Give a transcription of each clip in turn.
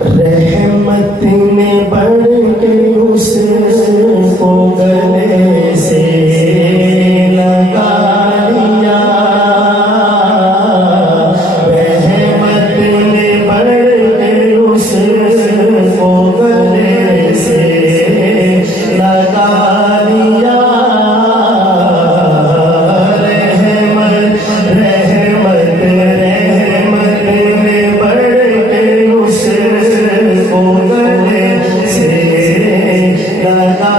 रहमत ने बढ़ के उसको गले से लगा लिया। रहमत ने बढ़ के उसको गले से लगा लिया। रहमत रहमत रहमत ने बढ़ के उसको गले से लगा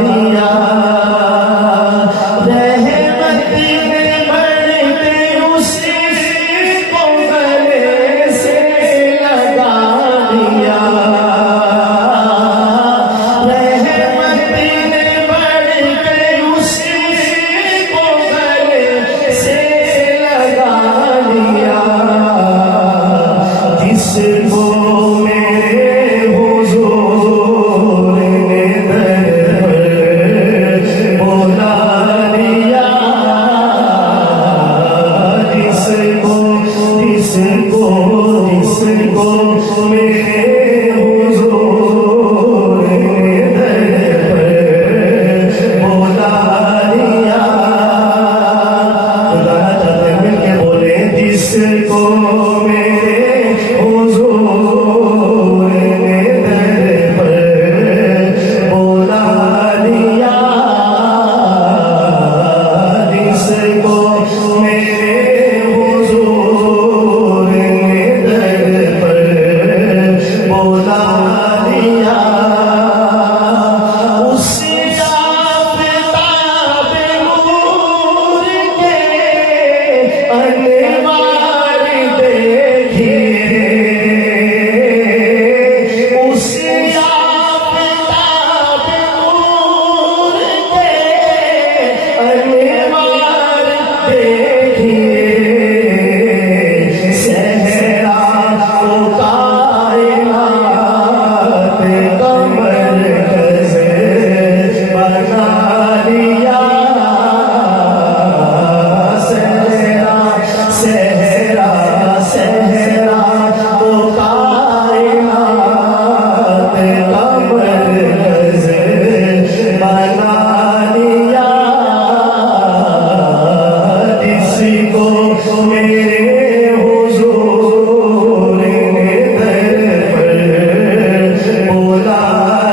लिया। रहमत ने बढ़ के उसको गले से लगा लिया। रहमत ने बढ़ के उसको गले से लगा लिया। जिसको मेरे हुजूर ने दर पर बुला लिया। जिसको जिसको जिसको मेरे हुजूर ने दर पर बुला लिया। खुदा चाहते हैं मिलके बोले जिसको मेरे हुजूर ने दर पर बुला लिया। जिसको मेरे हुजूर ने दर पर बुला लिया। उसी आफ़ताब नूर के अनवार देखिए। उसी आफ़ताब नूर के अनवार देखिए। सहरा को कायनात का मरकज़ बना लिया। सहरा सहरा सहरा को कायनात का मरकज़ बना लिया। जिसको मेरे हुजूर ने दर पर बुला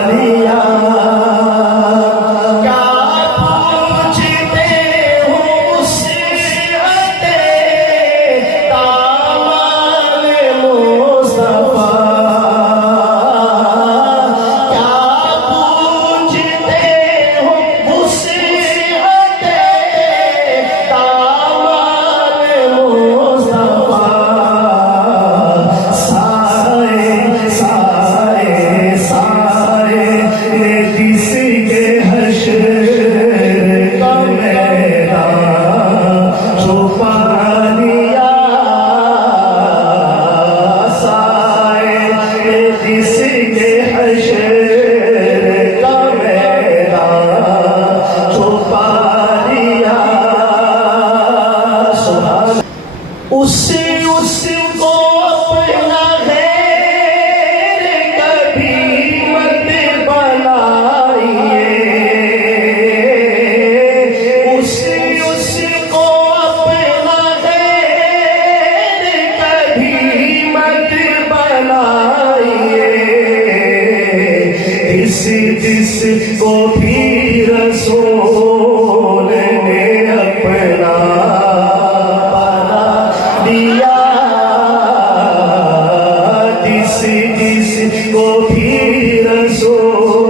लिया। क्या पूछते हो उससे दामन मुस्तफा। क्या पूछते हो उससे दामन मुस्तफा। सारे सारे सारे ने जिसके हश्र का मैदान छुपा लिया। सारे ने जिसके हश्र का मैदान छुपा लिया। सुभान उसको अपना गैर कभी मत बनाइए। उसको अपना गैर कभी मत बनाइए। जिसको भी रसूल ने अपना बना दिया। जिसको भी रसूल